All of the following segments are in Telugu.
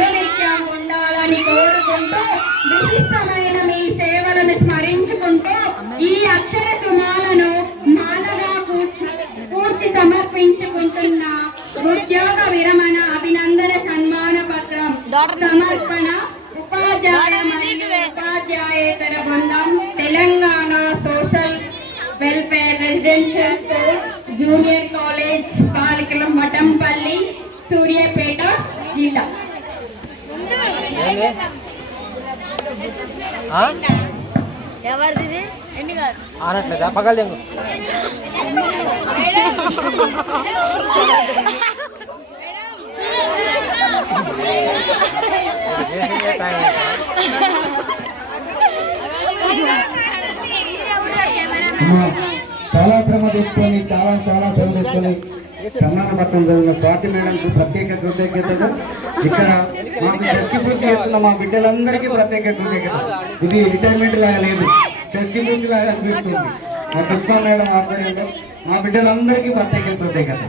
అనునిత్యం ఉండాలని కోరుకుంటూ విశిష్టమైన మీ సేవలను స్మరించుకుంటూ ఈ అక్షర సుమాలను మాలగా కూర్చు కూర్చి సమర్పించుకుంటున్న ఉద్యోగ విరమణ అభినందన సన్మాన పత్రం సమర్పణ ఉపాధ్యాయ మరియు ఉపాధ్యాయేతర బృందం Telangana social welfare residential school junior college బాలికల మఠంపల్లి సూర్యాపేట జిల్లా. ఎవరిది ఎన్ని కాదు ఆనట్లేదా పగలు అమ్మా, చాలా శ్రమ తీసుకొని చాలా చాలా శ్రమ తీసుకొని పత్రం జరిగిన స్వాతి మేడంకు ప్రత్యేక కృతజ్ఞతలు. ఇక్కడ మాకు చర్చి పూర్తి చేస్తున్న మా బిడ్డలందరికీ ప్రత్యేక కృతజ్ఞత ఇది రిటైర్మెంట్ లాగా లేదు. చర్చి పూర్తి లాగా అనిపిస్తుంది. మా పుష్ప మేడం ఆధ్వర్యంలో మా బిడ్డలందరికీ ప్రత్యేక కృతజ్ఞత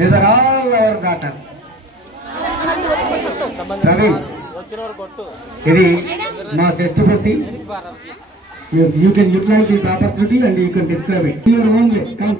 these are all our daughter Ravi ఇది మా చర్చి పూర్తి Yes, you can utilize this opportunity and you can describe it. In your own way. Come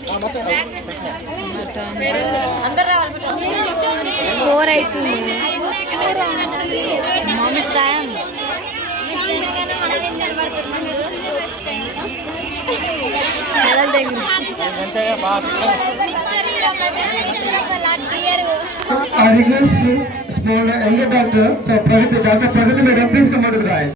four అవుతుంది I request small elder doctor, so Pragati, Dr. Pragati, madam, please come out of the aisle.